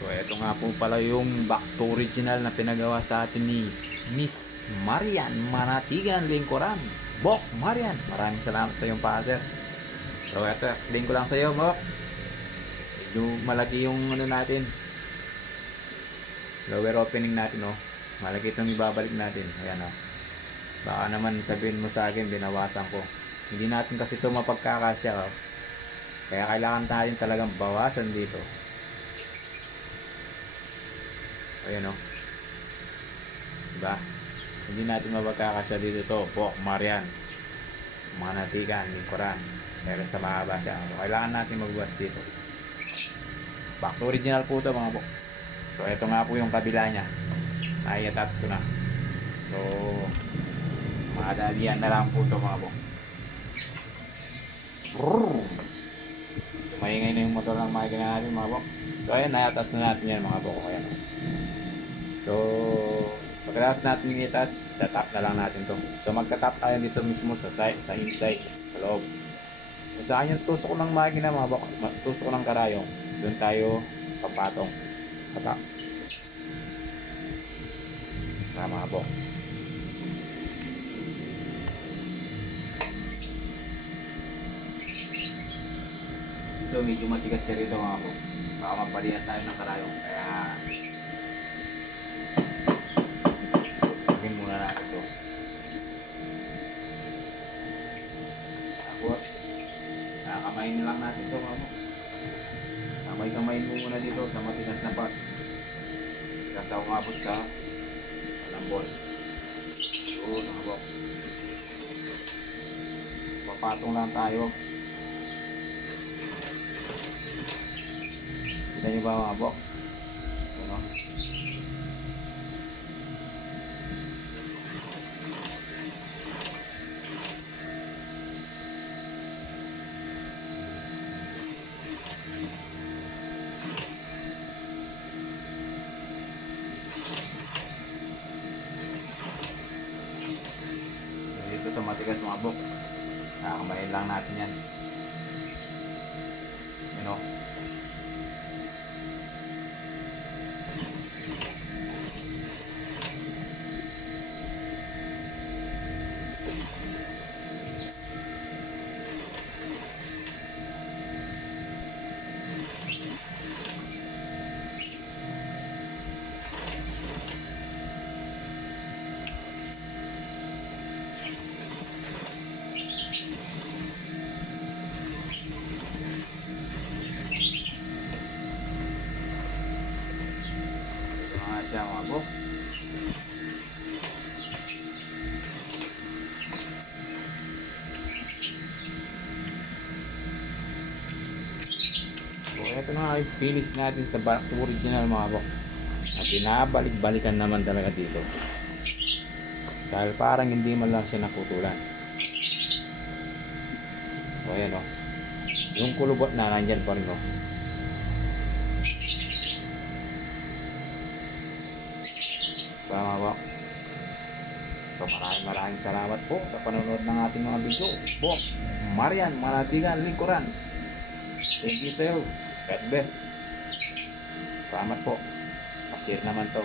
So eto nga po pala yung back to original na pinagawa sa atin ni Miss Marian Manatigan Lingkuran. Bok Marian, maraming salamat sa iyong father. So eto, explain ko lang sa iyo, Bok. Medyo malaki yung ano natin, lower opening natin, oh. Malaki itong ibabalik natin. Ayan, oh. Baka naman sabihin mo sa akin binawasan ko. Hindi natin kasi ito mapagkakasya, oh. Kaya kailangan natin talagang bawasan dito. Ayan, oh. Diba? Hindi natin mapagkakasya dito to. Bok Marian Manatigan Lingkuran. Pero sa mahaba siya, so, kailangan natin magbuwas dito. Back to original po ito, mga bok. So ito nga po yung kabila nya, i-attach ko na. So madalian na lang po ito, mga bok. Maingay na yung motor ng makikita natin, mga bok. So ayan, i-attach na natin yan, mga bok. Ayan. So pagkatapos natin i-attach, tatap na lang natin to. So magtatap tayo dito mismo sa side, sa inside, sa loob. So sa akin yung tusok ko ng makikita, mga bok, tusok ko ng karayong, doon tayo papatong. Tatap. Tama po. Ito medyo matigas siya rito, mga po. Baka mapalihan tayo ng karayong. Kaya gawin muna natin ito. Tapos nakakamayin na lang natin ito, mga po. Kamay-kamayin mo muna dito sa matigas na part. Kasi umabot ka lambot. Oo, nakabok. Papatong lang tayo. Kita nyo ba, mga bok? Ano? Dito sa matigas, mga bok. Nakakamayin lang natin yan. You know? Ito nga siya, mga bok. So ito na yung finish natin sa back to original, mga bok. At pinabalik-balikan naman talaga dito. Dahil parang hindi man lang siya naputulan. So ayan, oh. Yung kulubot na nandyan pa rin, oh. Tama ba? So maraming salamat po sa panonood ng ating mga video. Bok Marian Manatigan Lingkuran. Thank you sa'yo. God bless. Salamat po. Pa-share naman to.